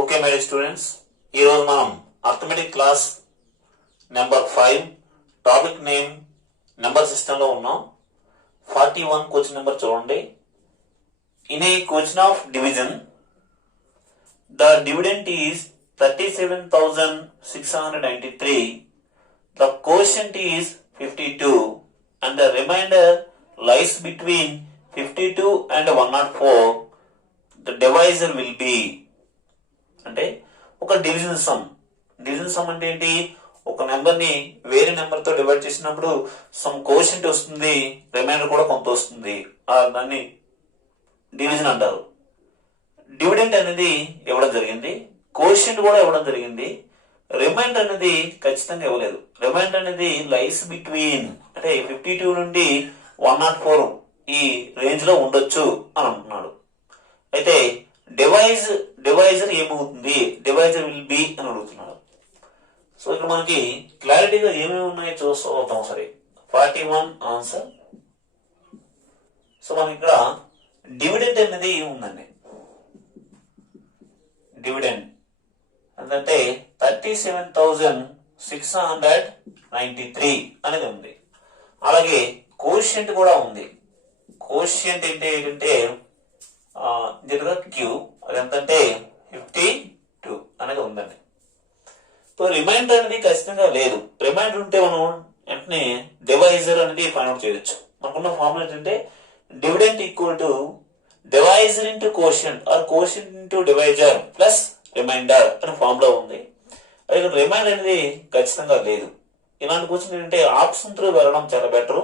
Okay my students, ఈరోజు మనం arithmetic class number 5 topic name number సిస్టంలో ఉన్నాం. 41 క్వశ్చన్ నెంబర్ చూడండి. In a question of division the dividend is 37,693, the quotient is 52 and the remainder lies between 52 and 104. The divisor will be అంటే ఒక division some అంటే ఏంటి? ఒక number ని వేరే నెంబర్ తో డివైడ్ చేసినప్పుడు సమ్ కోషంట్ వస్తుంది, రిమైండర్ కూడా కొంత వస్తుంది. దాన్ని డివిజన్ అంటారు. డివిడెంట్ అనేది ఇవ్వడం జరిగింది, కోషంట్ కూడా ఇవ్వడం జరిగింది, రిమైండర్ అనేది ఖచ్చితంగా ఇవ్వలేదు. రిమైండర్ అనేది లైస్ బిట్వీన్ అంటే 52 నుండి 104 ఈ రేంజ్ లో ఉండొచ్చు అని అంటున్నాడు. అయితే డివైజర్ ఏమవుతుంది? డివైజర్ విల్ బి అని అడుగుతున్నాడు. సో ఇక్కడ మనకి క్లారిటీగా ఏమేమి ఉన్నాయో చూస్తాం. సరే, 41 ఆన్సర్. సో మనకి ఇక్కడ డివిడెంట్ అనేది ఉందండి. డివిడెంట్ అంటే 37,693 అనేది ఉంది. అలాగే కోషియంట్ కూడా ఉంది. కోషియంట్ ఏంటంటే క్యూ, అది ఎంతంటే 52 అనేది ఉందండి. సో రిమైండర్ అనేది ఖచ్చితంగా లేదు. రిమైండర్ ఉంటే మనం వెంటనే డివైజర్ అనేది ఫైండ్ అవుట్ చేయొచ్చు. మనకున్న ఫార్ములా ఏంటంటే dividend equal to divisor into quotient or quotient into divisor plus remainder అనే ఫార్ములా ఉంది. అది రిమైండర్ అనేది ఖచ్చితంగా లేదు. ఇలాంటి క్వశ్చన్ ఏంటంటే ఆప్షన్ త్రూ వెళ్ళడం చాలా బెటర్.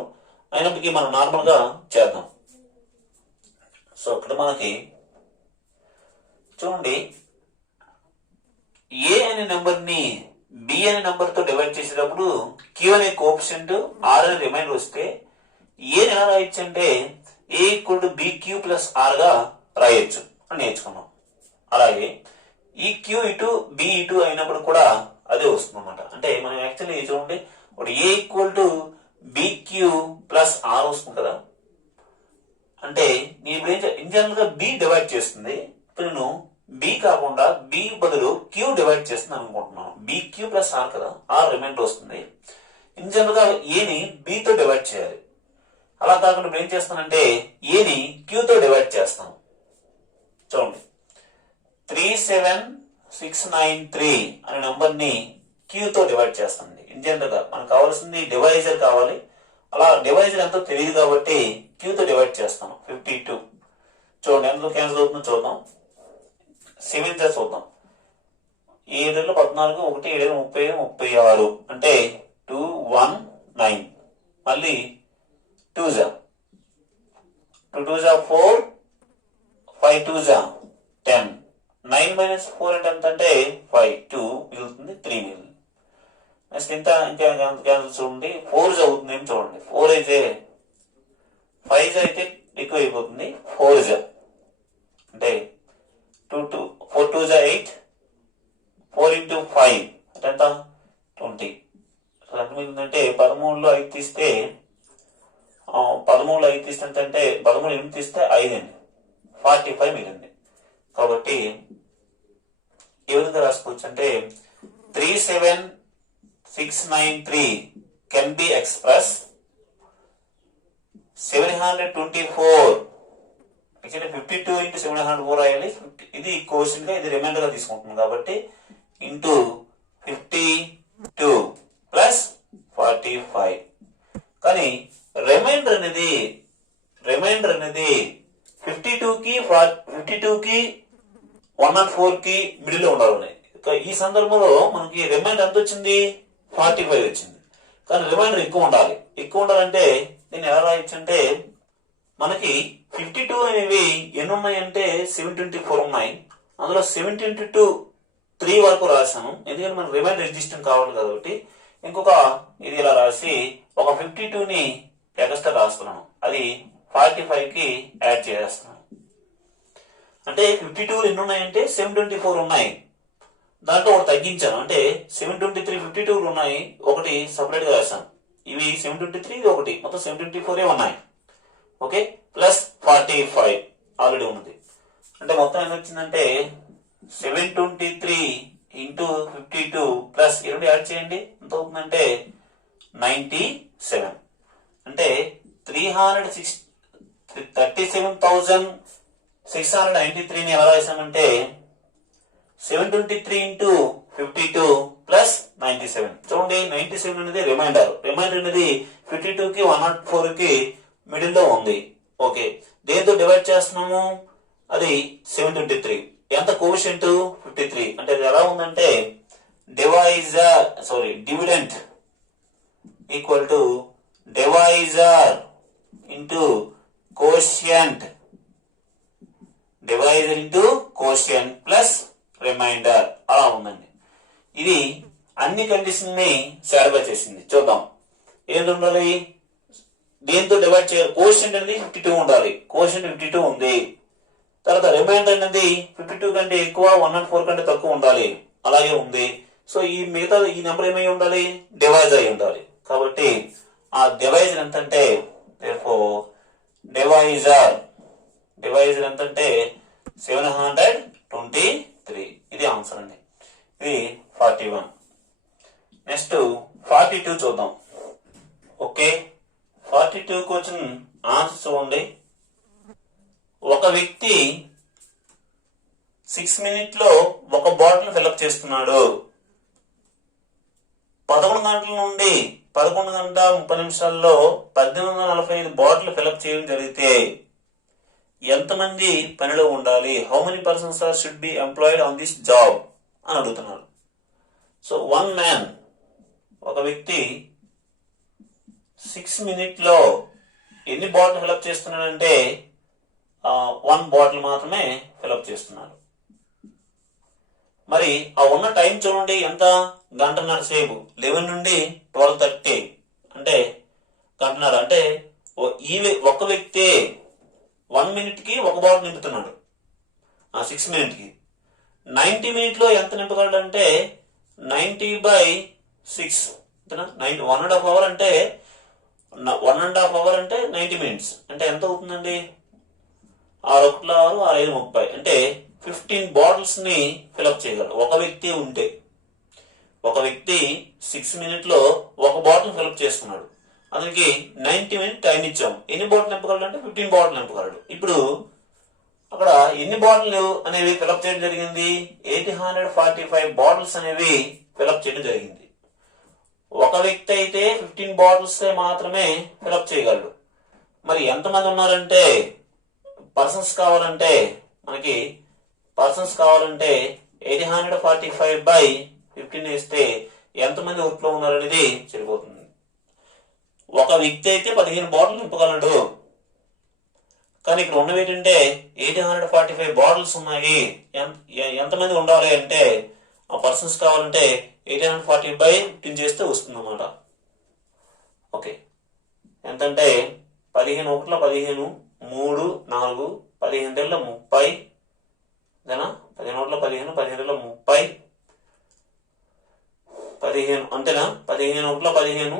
అయినప్పటికీ మనం నార్మల్ గా చేద్దాం. సో ఇక్కడ మనకి చూడండి, ఏ అనే నెంబర్ ని బి అనే నెంబర్ తో డివైడ్ చేసేటప్పుడు క్యూ అనే కోఎఫిషియంట్, ఆర్ అనే రిమైండర్ వస్తే ఏ ఎలా రాయొచ్చు అంటే A equal to B Q plus R గా రాయొచ్చు అని నేర్చుకున్నాం. అలాగే ఈ క్యూ ఇటు బి ఇటు అయినప్పుడు కూడా అదే వస్తుంది అన్నమాట. అంటే మనం యాక్చువల్లీ చూడండి, ఇప్పుడు A equal to B Q plus R వస్తుంది కదా. అంటే నేను ఇప్పుడు ఇన్ జనరల్ గా బి డివైడ్ చేస్తుంది. ఇప్పుడు నేను బి కాకుండా బి బదులు క్యూ డివైడ్ చేస్తున్నాను అనుకుంటున్నాను. బిక్యూ ప్లస్ ఆర్ కదా, ఆర్ రిమైండర్ వస్తుంది. ఇన్ జనరల్ గా ఏని బితో డివైడ్ చేయాలి. అలా కాకుండా ఇప్పుడు ఏం చేస్తానంటే ఏని క్యూతో డివైడ్ చేస్తాను. చూడండి, 37,693 అనే నంబర్ ని క్యూతో డివైడ్ చేస్తానండి. ఇన్ జనరల్ గా మనకు కావాల్సింది డివైజర్ కావాలి. అలా డివైజర్ ఎంతో తెలియదు కాబట్టి క్యూతో డివైడ్ చేస్తాను. 52 చూడండి, ఎంతో క్యాన్సిల్ అవుతుందో చూద్దాం. 7 చూద్దాం. 7 14, 1 7 30 36 అంటే 219. మళ్ళీ 2 4 5 2 10. 9 - 4 అంటే ఎంత అంటే 5. 2 మిగులుతుంది, 3 మిగులుతుంది. నెక్స్ట్ ఇంకా క్యాన్సిల్ చూడండి. 4 అవుతుంది ఏం చూడండి. 4 అయితే 5 అయితే ఎక్కువ అయిపోతుంది. 4 అంటే 4 2 8. 4 × 5 అంటే ఎంత 20. ఎంత మిగిలిందంటే 13లో 5 తీస్తే 13లో 5 తీస్తే ఎంత అంటే 13 8 తీస్తే 5 అండి. 45 మిగిలింది. కాబట్టి ఏ విధంగా రాసుకోవచ్చు అంటే 37,693 కెన్ బి ఎక్స్ప్రెస్ 724. యాక్చువల్లీ 52 × 704 రాయాలి. ఇది కోషంట్ గా, ఇది రిమైండర్ గా తీసుకుంటుంది కాబట్టి ఇంటూ 52 ప్లస్ 45. కానీ రిమైండర్ అనేది 52 కి 104 కి మిడిల్ లో ఉండాలి. ఈ సందర్భంలో మనకి రిమైండర్ ఎంత వచ్చింది? 45 వచ్చింది. కానీ రిమైండర్ ఎక్కువ ఉండాలి. ఎక్కువ ఉండాలంటే దీన్ని ఎలా రాయొచ్చు అంటే మనకి 52 అనేవి ఎన్ని ఉన్నాయంటే 724 ఉన్నాయి. అందులో 7 × 3 వరకు రాశాను, ఎందుకంటే మనకు రిమైండర్ ఎగ్జిస్టెంట్ కావాలి కాబట్టి. ఇంకొక ఇది ఇలా రాసి ఒక 52ని ఎక్స్ట్రా రాస్తున్నాను. అది 45 కి యాడ్ చేస్తున్నాను. అంటే 52 ఎన్ని ఉన్నాయంటే 724 ఉన్నాయి. దాంట్లో ఒకటి తగ్గించాను. అంటే 723 52 ఉన్నాయి, ఒకటి సపరేట్ గా రాశాను. ఇవి 723, ఇది ఒకటి, మొత్తం 724 ఉన్నాయి. ఓకే, ప్లస్ 45 ఆల్రెడీ ఉన్నది. అంటే మొత్తం ఎంత వచ్చిందంటే 723 ఇంటూ 52 ప్లస్ 2 యాడ్ చేయండి, ఎంత అవుతుందంటే 97. అంటే 37,693ని ఎలా రాసామంటే 723 ఇంటూ 52 ప్లస్ 97. చూడండి 97 అనేది రిమైండర్ అనేది 52కి 104కి మిడిల్ లో ఉంది. ఓకే, దేంతో డివైడ్ చేస్తున్నాము, అది 723. ఎంత కోషెంట్ 53. అంటే అది ఎలా ఉందంటే dividend equal to divisor into quotient, divisor into quotient plus remainder అలా ఉందండి. ఇది అన్ని కండిషన్ ని సాటిస్ఫై చేసింది. చూద్దాం ఏంటి ఉండాలి, దేంతో డివైడ్ చేయాలి, కోషియంట్ అనేది 52 ఉండాలి, కోషియంట్ 52 ఉంది. తర్వాత రిమైండర్ అనేది 52 కంటే ఎక్కువ 104 కంటే తక్కువ ఉండాలి, అలాగే ఉంది. సో ఈ మిగతా ఈ నెంబర్ ఏమై ఉండాలి, డివైజ్ అయి ఉండాలి. కాబట్టి ఆ డివైజర్ ఎంత అంటే డివైజర్ ఎంత అంటే 723. ఇది ఆన్సర్ అండి. ఇది 41. నెక్స్ట్ 42 చూద్దాం. ఓకే, 42 క్వశ్చన్ ఆన్సర్ చూడండి. ఒక వ్యక్తి 6 minutes లో ఒక బాటిల్ ఫిల్అప్ చేస్తున్నాడు. 11 గంటల నుండి 11:30 1845 బాటిల్ ఫిల్అప్ చేయడం జరిగితే ఎంతమంది పనిలో ఉండాలి, how many persons should be employed on this job అని అడుగుతున్నారు. సో వన్ మ్యాన్, ఒక వ్యక్తి 6 minutes లో ఎన్ని బాటిల్ ఫిల్అప్ చేస్తున్నాడంటే 1 బాటిల్ మాత్రమే ఫిల్అప్ చేస్తున్నారు. మరి ఆ ఉన్న టైం చూడండి ఎంత, గంటన్నర సేపు, 11 నుండి 12:30 అంటే గంటన్నర. అంటే ఒక వ్యక్తి 1 minute కి ఒక బాటిల్ నింపుతున్నాడు. 6 minutes కి 90 minutes లో ఎంత నింపగలడు అంటే 90/6, 1.5 hour అంటే 1.5 hour అంటే 90 minutes అంటే ఎంత అవుతుందండి, 6/1 అంటే 15 బాటిల్స్ ని ఫిల్అప్ చేయగలరు ఒక వ్యక్తి ఉంటే. ఒక వ్యక్తి 6 minutes లో ఒక బాటిల్ ఫిల్అప్ చేస్తున్నాడు, అతనికి 90 minutes టైం ఇచ్చాం. ఎన్ని బాటిల్ నింపగలడు అంటే 15 బాటిల్ నింపగలడు. ఇప్పుడు అక్కడ ఎన్ని బాటిల్ అనేవి ఫిల్అప్ చేయడం జరిగింది, 845 బాటిల్స్ అనేవి ఫిల్అప్ చేయడం జరిగింది. ఒక వ్యక్తి అయితే 15 బాటిల్స్ మాత్రమే ఫిల్అప్ చేయగలడు. మరి ఎంతమంది ఉన్నారంటే పర్సన్స్ కావాలంటే మనకి 845/15 వేస్తే ఎంతమంది వర్క్ లో ఉన్నారనేది సరిపోతుంది. ఒక వ్యక్తి అయితే 15 బాటిల్ నింపగలడు, కానీ ఇక్కడ ఉన్నవి ఏంటంటే 845 బాటిల్స్ ఉన్నాయి. ఎంతమంది ఉండాలి అంటే ఆ పర్సన్స్ కావాలంటే 840/15 చేస్తే వస్తుంది అన్నమాట. ఓకే, ఎంతంటే 15 1 15 3 4 15 30, 15 1 15 15 30, 15 అంతేనా, 15 1 15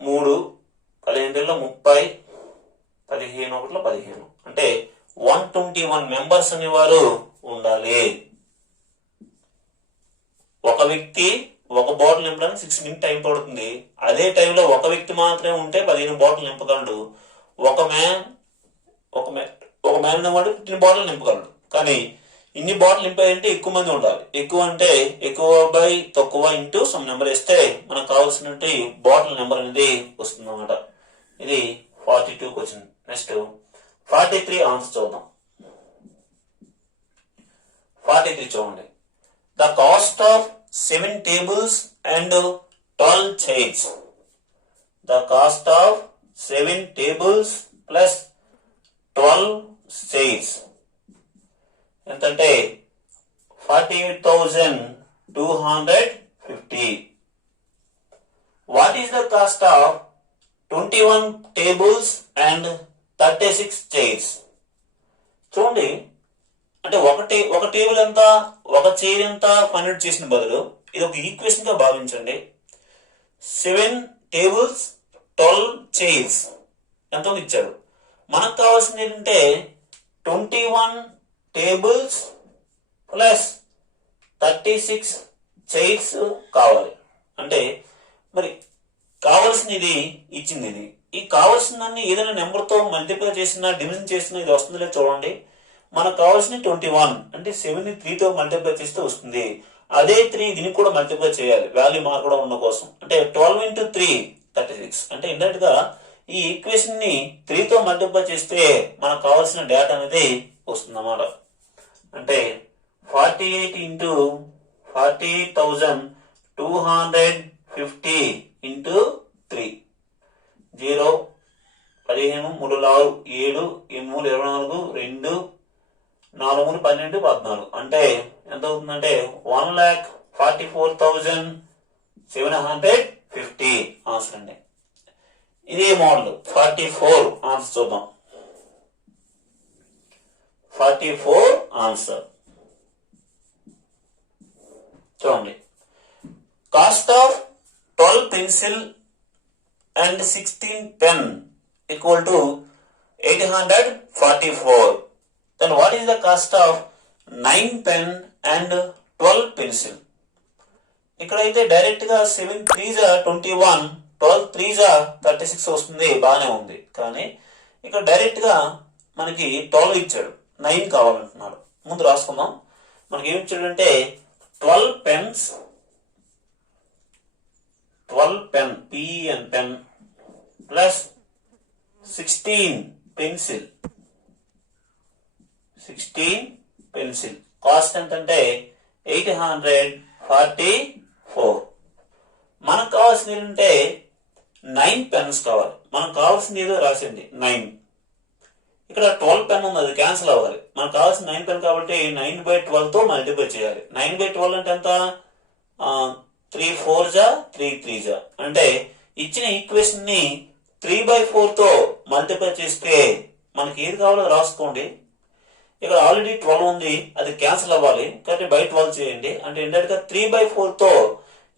3 15 30, 15 1 15 అంటే 121 మెంబర్స్ అనేవారు ఉండాలి. ఒక వ్యక్తి ఒక బాటిల్ నింపడానికి 6 minutes టైం పడుతుంది. అదే టైంలో ఒక వ్యక్తి మాత్రమే ఉంటే 15 బాటిల్ నింపగలడు. ఒక మ్యాన్ అనేవాడు 15 బాటిల్ నింపగలడు. కానీ ఇన్ని బాటిల్ నింపాయంటే ఎక్కువ మంది ఉండాలి. ఎక్కువ అంటే ఎక్కువ బై తక్కువ ఇంటూ సమ్ నెంబర్ వేస్తే మనకు కావాల్సినట్టు బాటిల్ నెంబర్ అనేది వస్తుంది అన్నమాట. ఇది 42 క్వశ్చన్. నెక్స్ట్ 43 ఆన్సర్ చూద్దాం. 43 చూడండి. The cost of 7 tables and 12 chairs. The cost of 7 tables plus 12 chairs ఎంతంటే 48,250. What is the cost of 21 tables and 36 chairs? చూడండి, అంటే ఒక టేబుల్ ఎంత, ఒక చైర్ ఎంత ఫైండ్ చేసిన బదులు ఇది ఒక ఈక్వేషన్ గా భావించండి. 7 tables 12 chairs ఎంత ఇచ్చాడు. మనకు కావాల్సింది ఏంటంటే 21 tables ప్లస్ 36 చైర్స్ కావాలి. అంటే మరి కావాల్సినది ఇచ్చింది ఇది. ఈ కావాల్సిన దాన్ని ఏదైనా నెంబర్తో మల్టిప్లై చేసినా డివిజన్ చేసినా ఇది వస్తుంది లేదు చూడండి. మనకు కావాల్సిన 21 అంటే 7ని 3తో మల్టిప్లై చేస్తే వస్తుంది. అదే 3 దీనికి కూడా మల్టిప్లై చేయాలి వాల్యూ మార్చడం ఉన్న కోసం. అంటే 12 into 3 36. అంటే ఇండైరెక్ట్ గా ఈ ఈక్వేషన్ ని 3తో మల్టిప్లై చేస్తే మనకు కావాల్సిన డేటా అనేది వస్తుంది అన్నమాట. అంటే 48 into 48,250 into 3 0 15 3 6 7 3 24 2 4 12 14 అంటే ఎంత అవుతుందంటే 1,44,750 ఆన్సర్ అండి. ఇదే మోడల్ 44 ఆన్సర్ చూద్దాం. 44 ఆన్సర్ చూడండి. Cost of 12 pencil and 16 pen equal to 844. Then what is the cost of 9 pen and 12 pencil? ఇక్కడైతే డైరెక్ట్ గా 7 3s 21 12 3s 36 వస్తుంది, బాగానే ఉంది. కానీ ఇక్కడ డైరెక్ట్ గా మనకి 12 ఇచ్చాడు, 9 కావాలంటున్నాడు. ముందు రాసుకుందాం. మనకి ఏమి ఇచ్చాడంటే 12 pens 12 pen PEN pen plus 16 pencil 16 pencil cost ఎంతంటే 844. మనకు కావాల్సింది ఏంటంటే 9 పెన్స్ కావాలి. మనకు కావాల్సింది ఏదో రాసింది 9. ఇక్కడ 12 పెన్ ఉంది, అది క్యాన్సిల్ అవ్వాలి. మనకు కావాల్సిన 9 పెన్ కాబట్టి 9/12తో మల్టిప్లై చేయాలి. 9/12 అంటే ఎంత? 3 4s 3 3s. అంటే ఇచ్చిన ఈక్వేషన్ ని 3/4తో మల్టిప్లై చేస్తే మనకి ఏది కావాలో రాసుకోండి. ఇక్కడ ఆల్రెడీ 12 ఉంది, అది క్యాన్సిల్ అవ్వాలి కాబట్టి బై 12 చేయండి. అంటే ఇండైరెక్ట్ గా 3/4తో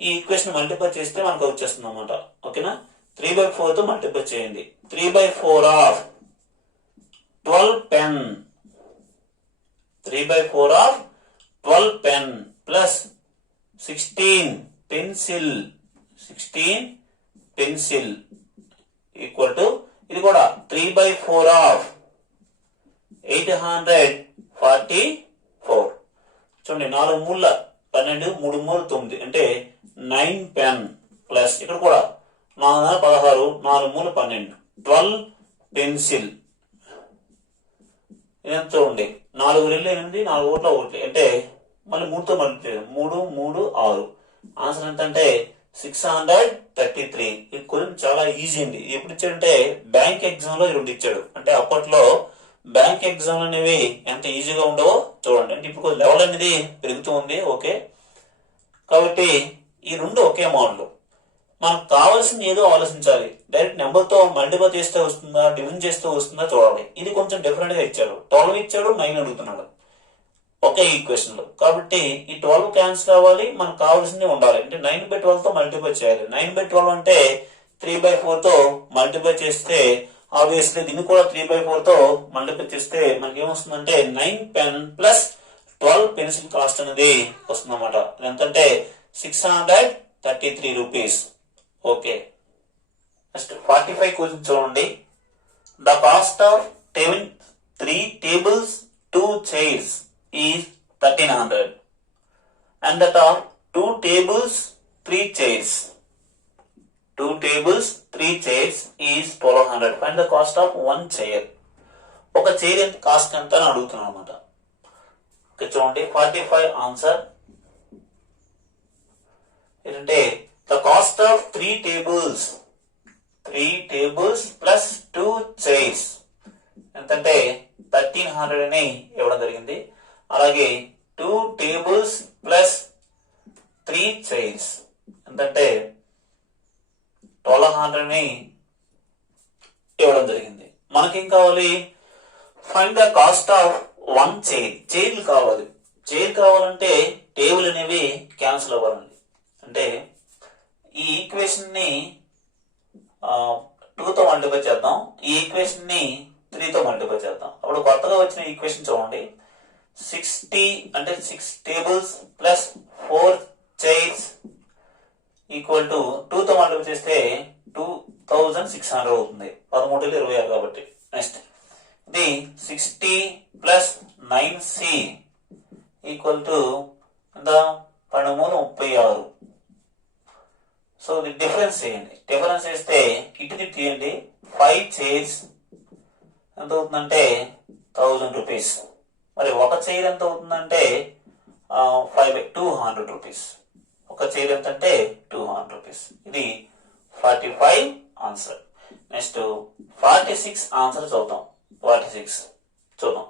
ఈ ఈక్వేషన్ మల్టిప్లై చేస్తే మనకు వచ్చేస్తుంది అన్నమాట. ఓకేనా? 3/4తో మల్టిప్లై చేయండి. 3/4 of 12 pen 3/4 of 12 pen plus 16 pencil 16 pencil equal to ఇది కూడా 3/4 ఆఫ్ 844. చూడండి, 4 మూల 12 3 మూల 9 అంటే 9 పెన్ ప్లస్ ఇక్కడ కూడా 4 16 4 మూల 12 12 పెన్సిల్. ఇదంతా చూడండి, 4 2 8 4 1 1 అంటే మళ్ళీ 3తో మల్టిప్లై 3 3 6. ఆన్సర్ ఎంత అంటే 633. ఈ క్వశ్చన్ చాలా ఈజీ అండి. ఎప్పుడు ఇచ్చాడంటే బ్యాంక్ ఎగ్జామ్ లో 2 ఇచ్చాడు. అంటే అప్పట్లో బ్యాంక్ ఎగ్జామ్ అనేవి ఎంత ఈజీగా ఉండవో చూడండి. అంటే ఇప్పుడు లెవెల్ అనేది పెరుగుతూ ఉంది. ఓకే, కాబట్టి ఈ 2 ఒకే మోడల్. మనకు కావాల్సింది ఏదో ఆలోచించాలి. డైరెక్ట్ నెంబర్ తో మల్టిప్లై చేస్తే వస్తుందా, డివిజన్ చేస్తే వస్తుందా చూడాలి. ఇది కొంచెం డిఫరెంట్ గా ఇచ్చాడు. 12 ఇచ్చాడు, 9 అడుగుతున్నాడు ఒకే ఈక్వేషన్ లో. కాబట్టి ఈ 12 క్యాన్సిల్ అవ్వాలి, మనకు కావాల్సింది ఉండాలి. అంటే 9/12తో మల్టిప్లై చేయాలి. 9/12 అంటే 3/4తో మల్టిప్లై చేస్తే ఆబ్వియస్లీ దీన్ని కూడా 3/4తో మల్టిప్లై చేస్తే మనకి ఏమొస్తుందంటే 9 పెన్ ప్లస్ 12 పెన్సిల్ కాస్ట్ అనేది వస్తుంది అన్నమాట. ఎంతంటే 633 రూపీస్. ఓకే, నెక్స్ట్ 45 క్వశ్చన్ చూడండి. The cost of 3 tables 2 chairs is 1300 and that of 2 tables 3 chairs 2 tables 3 chairs is 1200. Find the cost of 1 chair. ఒక చైర్ ఎంత కాస్ట్ ఎంత అని అడుగుతున్నాను అనమాట. చూడండి 45 ఆన్సర్ ఏంటంటే the cost of 3 tables plus 2 chairs ఎంతంటే 1300 అని ఇవ్వడం జరిగింది. అలాగే 2 tables ప్లస్ 3 chairs ఎంతంటే 1200 అని ఇవ్వడం జరిగింది. మనకేం కావాలి? Find the cost of 1 chair. చైర్లు కావాలి. చైర్ కావాలంటే టేబుల్ అనేవి క్యాన్సిల్ అవ్వాలండి. అంటే ఈ ఈక్వేషన్ ని 2తో మల్టిప్లై చేద్దాం, ఈ ఈక్వేషన్ ని 3తో మల్టిప్లై చేద్దాం. అప్పుడు కొత్తగా వచ్చిన ఈక్వేషన్ చూడండి. 60 అంటే 6 tables plus 4 chairs equal to 2తో మల్టిప్లై చేస్తే 2600 అవుతుంది. 1326 కాబట్టి. నెక్స్ట్ ఇది 60 ప్లస్ 9c ఈక్వల్ టు ఎంత 1336. సో ఇది డిఫరెన్స్ చేయండి. డిఫరెన్స్ చేస్తే ఇటు తీయండి. 5 chairs ఎంత అవుతుందంటే 1000 రూపీస్. మరి ఒక చైర్ ఎంత అవుతుందంటే 200 రూపీస్. ఒక చైర్ ఎంత అంటే 200 రూపీస్. ఇది 45 ఆన్సర్. నెక్స్ట్ 46 ఆన్సర్ చూద్దాం. 46 చూద్దాం.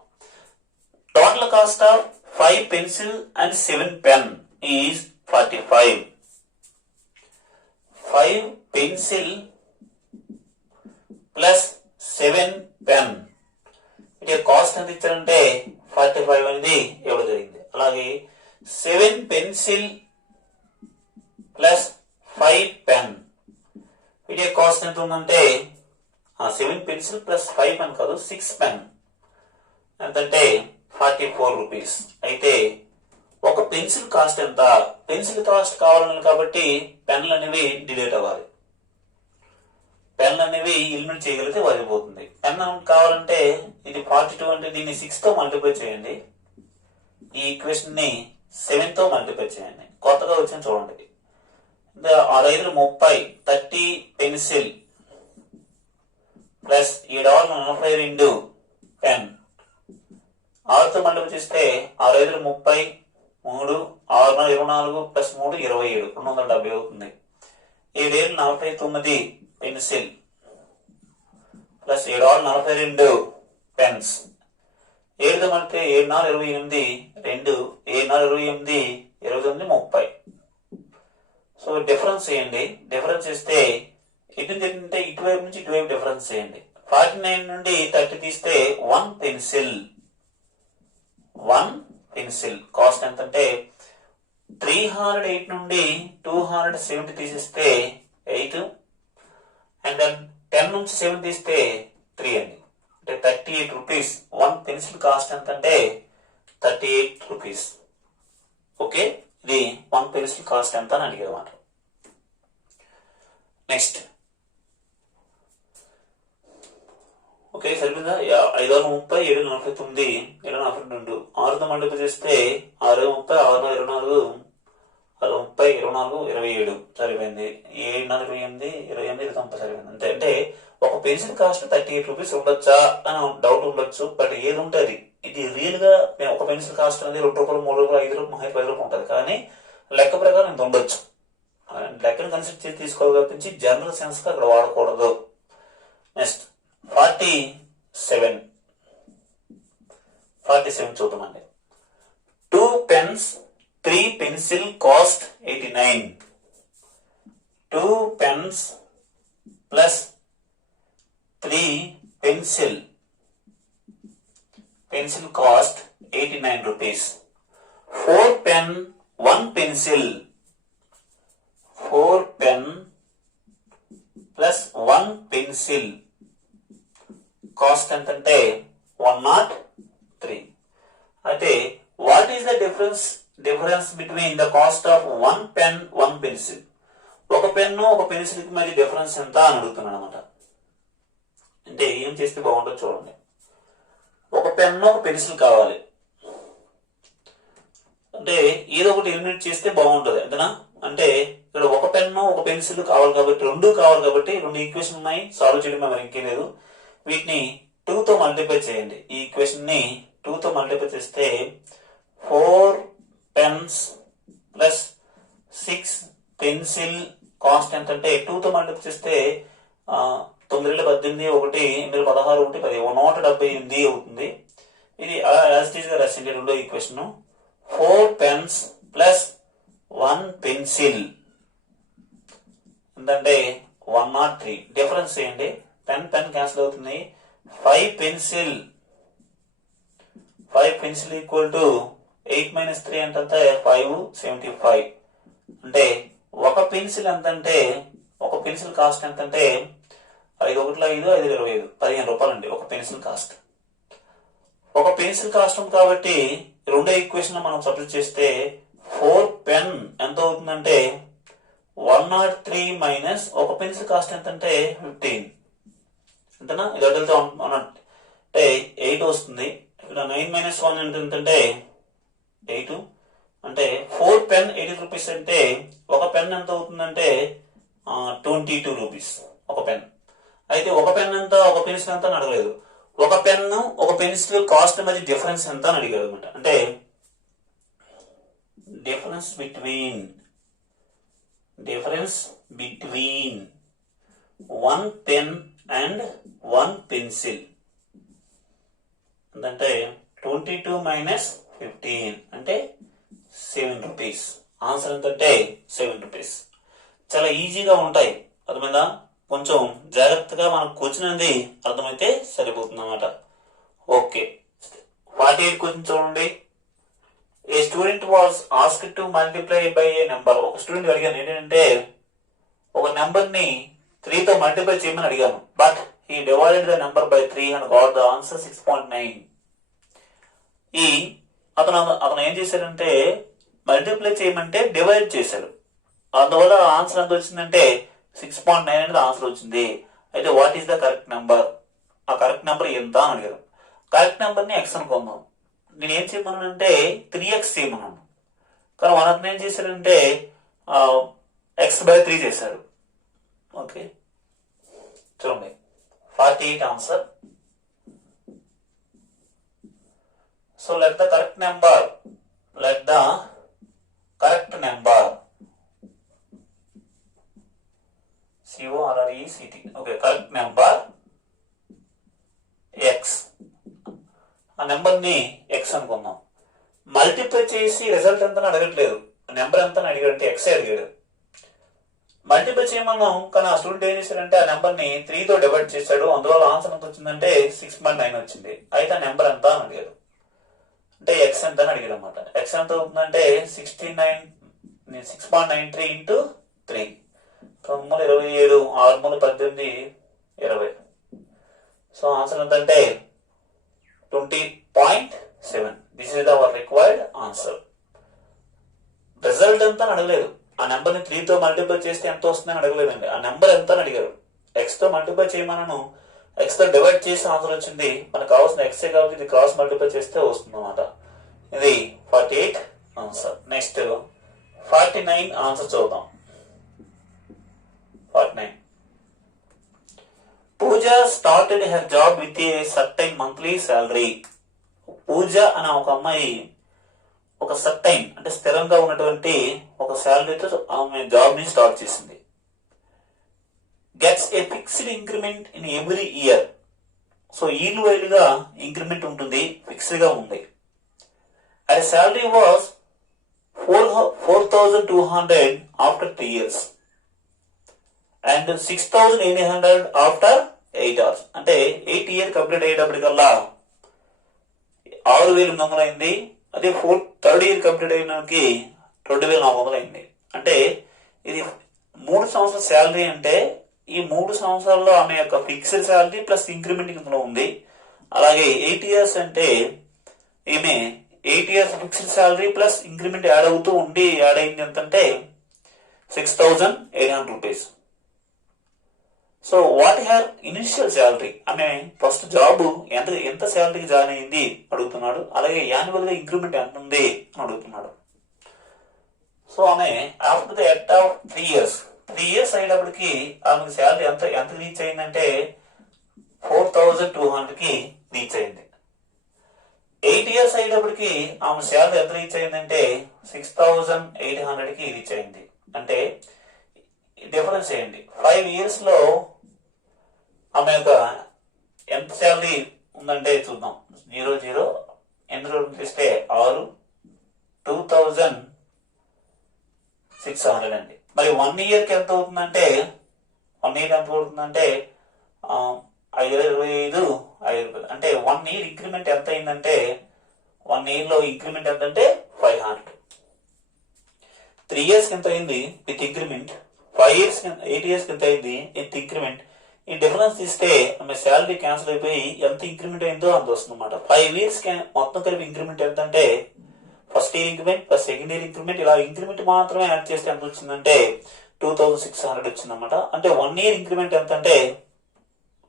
Total cost of 5 pencil and 7 pen is 45. 5 pencil plus 7 pen ఇటు కాస్ట్ ఎంత ఇచ్చారంటే 45 అనేది ఇవ్వడం జరిగింది. అలాగే 7 పెన్సిల్ ప్లస్ 5 పెన్ వీటి కాస్ట్ ఎంత ఉందంటే 7 పెన్సిల్ ప్లస్ 5 పెన్ కాదు 6 పెన్ ఎంతంటే 44 రూపీస్. అయితే ఒక పెన్సిల్ కాస్ట్ ఎంత? పెన్సిల్ కాస్ట్ కావాలని కాబట్టి పెన్లు అనేవి డిలీట్ అవ్వాలి. పెన్ అనేవి ఎలిమినేట్ చేయగలిగితే వదిలిపోతుంది. పెన్ కావాలంటే ఇది 42 అంటే దీన్ని 6తో మల్టిప్లై చేయండి. ఈ ఈక్వేషన్ ని 7తో మల్టిప్లై చేయండి. కొత్తగా వచ్చింది చూడండి. 6 30 30 పెన్సిల్ ప్లస్ 7 42 పెన్ 6తో మల్టిప్లై చేస్తే 6 30 3 6 24 ప్లస్ 3 27 270 అవుతుంది. 7 49 pencil plus 7 42 pens 7 multiply 7 28 2 7 28 29 30. So difference చేయండి. డిఫరెన్స్ చేస్తే ఎటు జరిగిందంటే ఇటువైపు నుంచి ఇటువైపు డిఫరెన్స్ చేయండి. 49 నుండి 30 తీస్తే 1 పెన్సిల్ కాస్ట్ ఎంత అంటే 308 నుండి 270 తీసిస్తే 8 అండ్ దెన్ 10 నుంచి 7 తీస్తే 3 అండి. అంటే 38 రూపీస్. 1 పెన్సిల్ కాస్ట్ ఎంత అంటే 38 రూపీస్. ఓకే, ఇది 1 పెన్సిల్ కాస్ట్ ఎంత అని అడిగేమాట. నెక్స్ట్ ఓకే సరిపోయిందా? 5 30 7 49 7 42 6తో మల్టిప్లై చేస్తే 6 30 6 24 6 30 24 27 సరిపోయింది. 7 28 28 29 సరిపోయింది. అంతే. అంటే ఒక పెన్సిల్ కాస్ట్ 38 రూపీస్ ఉండొచ్చా అని డౌట్ ఉండొచ్చు. బట్ ఏది ఉంటుంది ఇది రియల్ గా ఒక పెన్సిల్ కాస్ట్ అనేది 2 రూపాయలు 3 రూపాయలు 5 రూపాయలు 10 రూపాయలు ఉంటుంది. కానీ లెక్క ప్రకారం ఇంత ఉండొచ్చు. లెక్కను కన్సిడర్ చేసి తీసుకోవాలి తప్పించి జనరల్ సెన్స్ గా అక్కడ వాడకూడదు. నెక్స్ట్ 47 చూద్దామండి. 2 pens 3 pencil cost 89. 2 pens plus 3 pencil cost 89 rupees. 4 pen 1 pencil 4 pen plus 1 pencil cost ఎంతంటే 103. అయితే what is the difference between the cost of 1 pen 1 pencil? ఒక పెన్ను ఒక పెన్సిల్ కి మరి డిఫరెన్స్ ఎంత అని అడుగుతున్నాను అనమాట. అంటే ఏం చేస్తే బాగుంటుందో చూడండి. ఒక పెన్ను ఒక పెన్సిల్ కావాలి అంటే ఏదో ఒకటి ఎలిమినేట్ చేస్తే బాగుంటుంది అంతేనా? అంటే ఇక్కడ ఒక పెన్ను ఒక పెన్సిల్ కావాలి కాబట్టి 2 కావాలి కాబట్టి 2 ఈక్వేషన్ ఉన్నాయి. సాల్వ్ చేయడం మరి ఇంకేం లేదు. వీటిని 2తో మల్టిప్లై చేయండి. ఈ ఈక్వేషన్ ని 2తో మల్టిప్లై చేస్తే 4 పెన్స్ ప్లస్ 6 పెన్సిల్ కాస్ట్ ఎంత అంటే 2తో మల్టిప్లై చేస్తే 9 18 1 8 16 1 10 178 అవుతుంది. ఇది యాజ్ ఇట్ ఈస్ గా రాసింది రెండో ఈక్వేషన్. 4 పెన్స్ ప్లస్ 1 పెన్సిల్ ఎంతంటే 103. డిఫరెన్స్ చేయండి. పెన్ క్యాన్సిల్ అవుతుంది. 5 పెన్సిల్ ఈక్వల్ టు 8 - 3 అంటే 5 75. అంటే ఒక పెన్సిల్ ఎంతంటే ఒక పెన్సిల్ కాస్ట్ ఎంతంటే 5 1 5 5 25 15 రూపాయలు అండి ఒక పెన్సిల్ కాస్ట్. ఒక పెన్సిల్ కాస్ట్ కాబట్టి రెండో ఈక్వేషన్ మనం సబ్స్టిట్యూట్ చేస్తే 4 పెన్ ఎంత అవుతుందంటే 103 మైనస్ ఒక పెన్సిల్ కాస్ట్ ఎంత అంటే 15 అంతేనా. ఇది అడిగితే అంటే 8 వస్తుంది. ఇక్కడ 9 మైనస్ 1 ఎంతంటే 8 అంటే 4 పెన్ 80 రూపీస్ అంటే ఒక పెన్ ఎంత అవుతుందంటే 22 రూపీస్ ఒక పెన్. అయితే ఒక పెన్ ఎంత ఒక పెన్సిల్ ఎంత అని అడగలేదు. ఒక పెన్ను ఒక పెన్సిల్ కాస్ట్ మధ్య డిఫరెన్స్ ఎంత అని అడిగారు అనమాట. అంటే difference between 1 pen and 1 pencil అంటే 22 మైనస్ 15 అంటే 7 రూపీస్. ఆన్సర్ ఎంతంటే 7 రూపీస్. చాలా ఈజీగా ఉంటాయి, అర్థమైందా. కొంచెం జాగ్రత్తగా మనం కూర్చున్నది అర్థమైతే సరిపోతుంది అన్నమాట. ఓకే, 48 క్వశ్చన్ చూడండి. A student was asked to multiply by a number. ఒక స్టూడెంట్ అడిగాను ఏంటంటే ఒక నెంబర్ ని 3 తో మల్టిప్లై చేయమని అడిగాను. But he divided the number by 3 and got the answer 6.9. అతను ఏం చేశాడంటే మల్టిప్లై చేయమంటే డివైడ్ చేశాడు. అందువల్ల ఆన్సర్ ఎంత వచ్చిందంటే 6.9 అనేది ఆన్సర్ వచ్చింది. అయితే what is the correct number, ఆ కరెక్ట్ నెంబర్ ఎంత అని అడిగారు. కరెక్ట్ నెంబర్ ని ఎక్స్ అనుకుందాం. నేను ఏం చేయమన్నానంటే 3x చేయమన్నాను. కానీ అతను ఏం చేశాడంటే x/3 చేశాడు. ఓకే చూడండి 48 answer. So let the correct number CORRECT. Okay, correct number X. ఆ నెంబర్ ని ఎక్స్ అనుకుందాం. మల్టిప్లై చేసి రిజల్ట్ ఎంత అడగట్లేదు, నెంబర్ ఎంత అని అడిగాడంటే ఎక్స్ అడిగాడు. మల్టిప్లై చేయమన్నాం, కానీ ఆ స్టూడెంట్ ఏం చేశాడంటే ఆ నెంబర్ ని 3 తో డివైడ్ చేశాడు. అందువల్ల ఆన్సర్ ఎంత వచ్చిందంటే 6.9 వచ్చింది. అయితే ఆ నెంబర్ ఎంత అని అడిగాడు. అంటే ఎక్స్ ఎంత అని అడిగాడు అనమాట. ఎక్స్ ఎంత అవుతుందంటే 6.93 ఇంటూ 3. 9 27 6 18 20. సో ఆన్సర్ ఎంత అంటే 20.7. This is our required answer. Result ఎంత అని అడగలేదు. ఆ నెంబర్ ని 3 తో మల్టిప్లై చేస్తే ఎంత వస్తుందని అడగలేదండి. ఆ నెంబర్ ఎంత అని అడిగారు. ఎక్స్ తో మల్టిప్లై చేయమన్నాను, ఎక్స్ తో డివైడ్ చేసి ఆన్సర్ వచ్చింది. మనకు కావాల్సిన ఎక్సే కాబట్టి ఇది క్రాస్ మల్టిప్లై చేస్తే వస్తుంది అన్నమాట. ఇది 48 ఆన్సర్. నెక్స్ట్ 49 ఆన్సర్ చూద్దాం. 49. Pooja started her job with a certain monthly salary. Pooja అనే ఒక అమ్మాయి ఒక సర్టైన్ అంటే స్థిరంగా ఉన్నటువంటి ఒక శాలరీతో ఆమె జాబ్ ని స్టార్ట్ చేసింది. Gets A fixed increment in every year. So year wide గా ఇంక్రిమెంట్ ఉంటుంది, ఫిక్స్డ్ గా ఉంది. And salary was 4,200 after 3 years and 6,800 after 8 hours. అంటే 8 years కంప్లీట్ అయ్యేటప్పటికల్లా 6,800 అయింది. అదే థర్డ్ ఇయర్ కంప్లీట్ అయినానికి 2,400 అయింది. అంటే ఇది 3 సంవత్సరాల శాలరీ. అంటే ఈ 3 సంవత్సరాల్లో ఆమె యొక్క ఫిక్స్డ్ శాలరీ ప్లస్ ఇంక్రిమెంట్ ఇందులో ఉంది. అలాగే 8 years అంటే ఈమె 8 years fixed salary plus increment add అవుతూ ఉండి యాడ్ అయింది ఎంతంటే 6,800 rupees. So what her initial salary, ఆమె ఫస్ట్ జాబ్ ఎంత శాలరీకి జాయిన్ అయింది అడుగుతున్నాడు. అలాగే యాన్యువల్ గా ఇంక్రిమెంట్ ఎంత ఉంది అని అడుగుతున్నాడు. సో ఆమె after the end of 3 years అయ్యేటప్పటికి ఆమెకి శాలరీ ఎంత రీచ్ అయిందంటే 4,200 కి రీచ్ అయింది. 8 years అయ్యేటప్పటికి ఆమె శాలరీ ఎంత రీచ్ అయిందంటే 6,800 కి రీచ్ అయింది. అంటే డిఫరెన్స్ చేయండి. 5 years లో ఆమె యొక్క ఎంత శాలరీ ఉందంటే చూద్దాం. 0 ఎందులో తీస్తే 6 2,600 అండి. మరి 1 year కి ఎంత అవుతుందంటే 1 year ఎంత అవుతుందంటే 5,25 5,000. అంటే 1 year ఇంక్రిమెంట్ ఎంత అయిందంటే 1 year లో ఇంక్రిమెంట్ ఎంత అంటే 500. 3 years కి ఎంత అయింది విత్ ఇంక్రిమెంట్. 8 years కి ఎంత అయింది విత్ ఇంక్రిమెంట్. ఈ డిఫరెన్స్ తీస్తే ఆమె శాలరీ క్యాన్సిల్ అయిపోయి ఎంత ఇంక్రిమెంట్ అయిందో అంత వస్తుంది అనమాట. 5 years మొత్తం కలిపి ఇంక్రిమెంట్ ఎంత అంటే first year increment plus second year increment, ఇలా ఇంక్రిమెంట్ మాత్రమే యాడ్ చేస్తే ఎంత వచ్చిందంటే 2600 వచ్చిందన్నమాట. అంటే 1 year ఇంక్రిమెంట్ ఎంత అంటే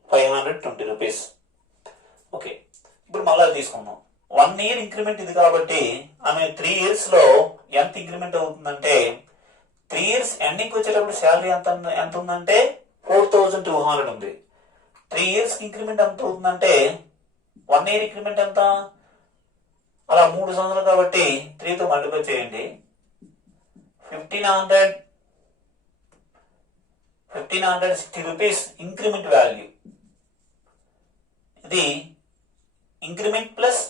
520 రూపీస్. ఓకే, ఇప్పుడు మళ్ళీ తీసుకుందాం. 1 year ఇంక్రిమెంట్ ఇది కాబట్టి ఆమె 3 years లో ఎంత ఇంక్రిమెంట్ అవుతుందంటే 3 years ఎండింగ్ వచ్చేటప్పుడు శాలరీ ఎంత ఉందంటే 4200 ఉంది. 3 years ఇంక్రిమెంట్ ఎంత అవుతుందంటే 1 year ఇంక్రిమెంట్ ఎంత, అలా 3 సంవత్సరాలు కాబట్టి 3తో మల్టిప్లై చేయండి. 1560 రూపీస్ ఇంక్రిమెంట్ వాల్యూ. ఇది ఇంక్రిమెంట్ ప్లస్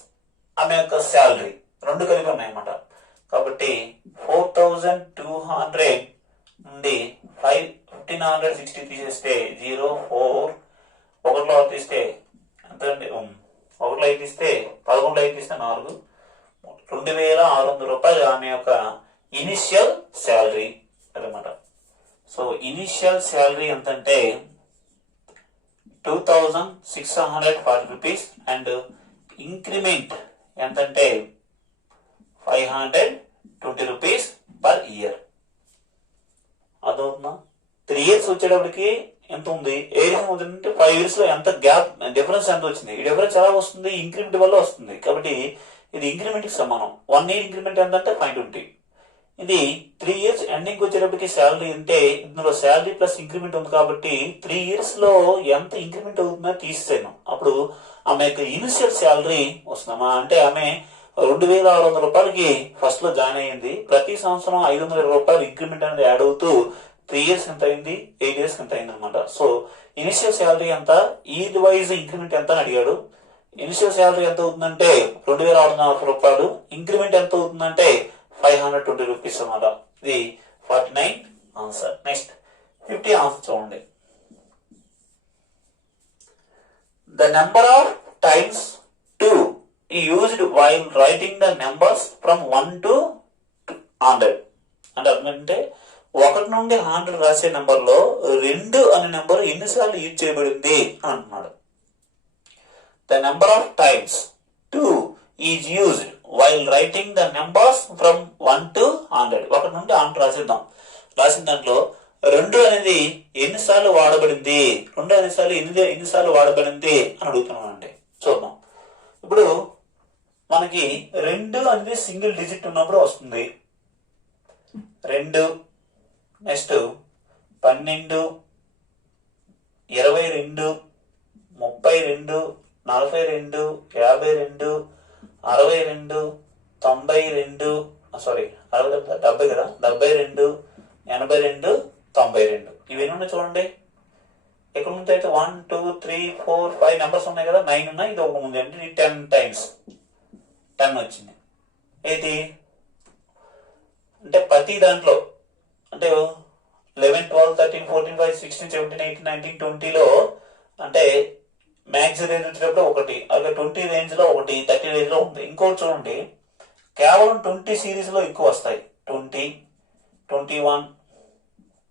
ఆమె యొక్క శాలరీ రెండు కలిపి ఉన్నాయన్నమాట. కాబట్టి 4200 నుండి 1560 తీసేస్తే 0 4 ఒకటిలో తీస్తే ఎంత అండి, ఒకటిలో తీస్తే 11లో తీస్తే 4, 2600 రూపాయలు ఆమె యొక్క ఇనిషియల్ శాలరీ అనమాట. సో ఇనిషియల్ శాలరీ ఎంతంటే 2640 రూపీస్ అండ్ ఇంక్రిమెంట్ ఎంతంటే 520 రూపీస్ పర్ ఇయర్. అదవుతుందా? 3 years వచ్చేటప్పటికి ఎంత ఉంది, ఏ విధంగా ఉందంటే 5 years లో ఎంత గ్యాప్ డిఫరెన్స్ ఎంత వచ్చింది. ఈ డిఫరెన్స్ ఎలా వస్తుంది, ఇంక్రిమెంట్ వల్ల వస్తుంది. కాబట్టి ఇది ఇంక్రిమెంట్ కి సమానం. 1 year ఇంక్రిమెంట్ ఎంతంటే 520. ఇది 3 years ఎండింగ్ వచ్చేటప్పటికి శాలరీ అంటే ఇందులో శాలరీ ప్లస్ ఇంక్రిమెంట్ ఉంది కాబట్టి 3 years లో ఎంత ఇంక్రిమెంట్ అవుతుందో తీసేసాను. అప్పుడు ఆమె యొక్క ఇనిషియల్ శాలరీ వస్తుందమ్మా. అంటే ఆమె 2600 రూపాయలకి ఫస్ట్ లో జాయిన్ అయ్యింది. ప్రతి సంవత్సరం 520 రూపాయలు ఇంక్రిమెంట్ అనేది యాడ్ అవుతూ 3 years ఎంత అయింది, 8 years ఎంత అయింది అనమాట. సో ఇనిషియల్ శాలరీ ఎంత, ఇయర్ వైజ్ ఇంక్రిమెంట్ ఎంత అని అడిగాడు. ఇనిషియల్ శాలరీ ఎంత అవుతుందంటే 2640 రూపాయలు, ఇంక్రిమెంట్ ఎంత అవుతుందంటే 520 రూపీస్ అన్నమాట. ఇది 49 ఆన్సర్. నెక్స్ట్ 50 ఆన్సర్ చూడండి. The number of times 2 used while writing the numbers from 1 to 100. అంటే అర్థమంటే 1 నుండి 100 రాసే నెంబర్ లో 2 అనే నెంబర్ ఎన్నిసార్లు యూజ్ చేయబడింది అని అంటున్నాడు. The number of times 2 is used while writing the numbers from 1 to 100. 1 నుండి 100 రాసేద్దాం. రాసిన దాంట్లో 2 అనేది ఎన్నిసార్లు వాడబడింది, 2 ఎన్నిసార్లు వాడబడింది అని అడుగుతున్నానండి. చూద్దాం. ఇప్పుడు మనకి 2 అనేది సింగిల్ డిజిట్ ఉన్నప్పుడు వస్తుంది. 2 నెక్స్ట్ 12 22 32 42 52 62 92 సారీ 70 కదా, 72 82 92 ఇవన్నీ ఉన్నాయి చూడండి. ఎక్కడ ముందు అయితే 1 2 3 4 5 నెంబర్స్ ఉన్నాయి కదా, 9 ఉన్నాయి. ఇది ఒక ముందు అంటే 10 times 10 వచ్చింది. ఏంటి అంటే ప్రతి దాంట్లో అంటే 11 12 13 14 15 16 17 18 19 20లో అంటే మ్యాక్స్ రేంజ్ వచ్చేటప్పుడు ఒకటి, అలాగే 20 రేంజ్ లో ఒకటి, 30 రేంజ్ లో ఉంది. ఇంకోటి చూడండి, కేవలం 20 సిరీస్ లో ఎక్కువ వస్తాయి. 20 21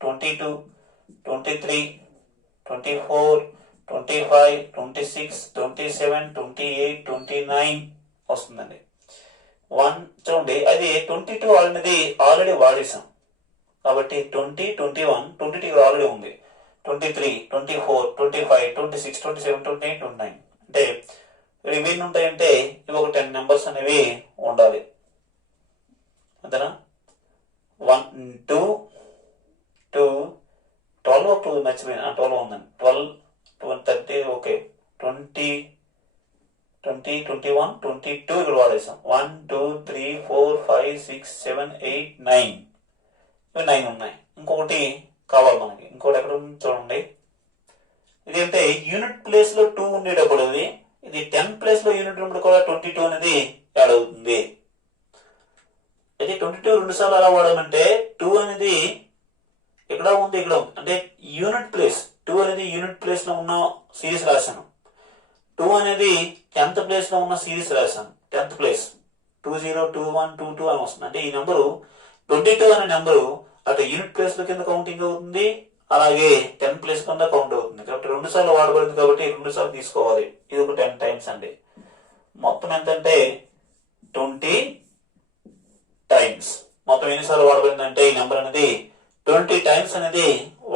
22 23 24 25 26 27 28 29 వస్తుందండి. 1 చూడండి, అది 22 అనేది ఆల్రెడీ వాడేసాం కాబట్టి 20 21 22 ఆల్రెడీ ఉంది. 23 24 25 26 27 28 29 అంటే ఇవి ఎన్ని ఉంటాయంటే ఇవి ఒక 10 నెంబర్స్ అనేవి ఉండాలి. అంతేనా? 1 2 2 12 2 మర్చిపోయినా, 12 ఉందండి. 12 30 ఓకే, 20 20 21 22 ఇక్కడ వాడేసాం. 1 2 3 4 5 6 7 8 9 ఇవి 9 ఉన్నాయి. ఇంకొకటి కావాలి మనకి, ఇంకోటి ఎక్కడ ఉంది చూడండి. ఇది అంటే యూనిట్ ప్లేస్ లో 2 ఉండేటప్పుడు ఇది 10 ప్లేస్ లో యూనిట్ ఉన్నప్పుడు కూడా 22 అనేది యాడ్ అవుతుంది. అయితే 22 2 సార్లు ఎలా వాడామంటే 2 అనేది ఎక్కడ ఉంది, ఇక్కడ ఉంది. అంటే యూనిట్ ప్లేస్ 2 అనేది యూనిట్ ప్లేస్ లో ఉన్న సిరీస్ రాశాను. 2 అనేది 10th ప్లేస్ లో ఉన్న సిరీస్ రాశాను. 10th ప్లేస్ 202122 అని వస్తుంది. అంటే ఈ నెంబరు 22 అనే నెంబరు అటు యూనిట్ ప్లేస్ లో కింద కౌంటింగ్ అవుతుంది, అలాగే 10 ప్లేస్ కింద కౌంట్ అవుతుంది కాబట్టి 2 సార్లు వాడబడింది కాబట్టి 2 సార్లు తీసుకోవాలి. ఇది ఒక 10 టైమ్స్ అండి. మొత్తం ఎంతంటే 20 టైమ్స్. మొత్తం ఎన్నిసార్లు వాడబడింది అంటే ఈ నెంబర్ అనేది 20 టైమ్స్ అనేది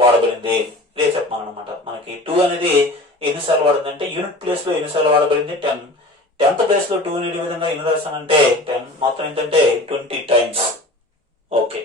వాడబడింది. ఇదే చెప్పాలన్నమాట. మనకి 2 అనేది ఎన్నిసార్లు వాడింది అంటే యూనిట్ ప్లేస్ లో ఎన్నిసార్లు వాడబడింది 10. 10th ప్లేస్ లో 2 ఈ విధంగా ఎన్ని రాసామంటే 10. మొత్తం ఏంటంటే 20 టైమ్స్. ఓకే.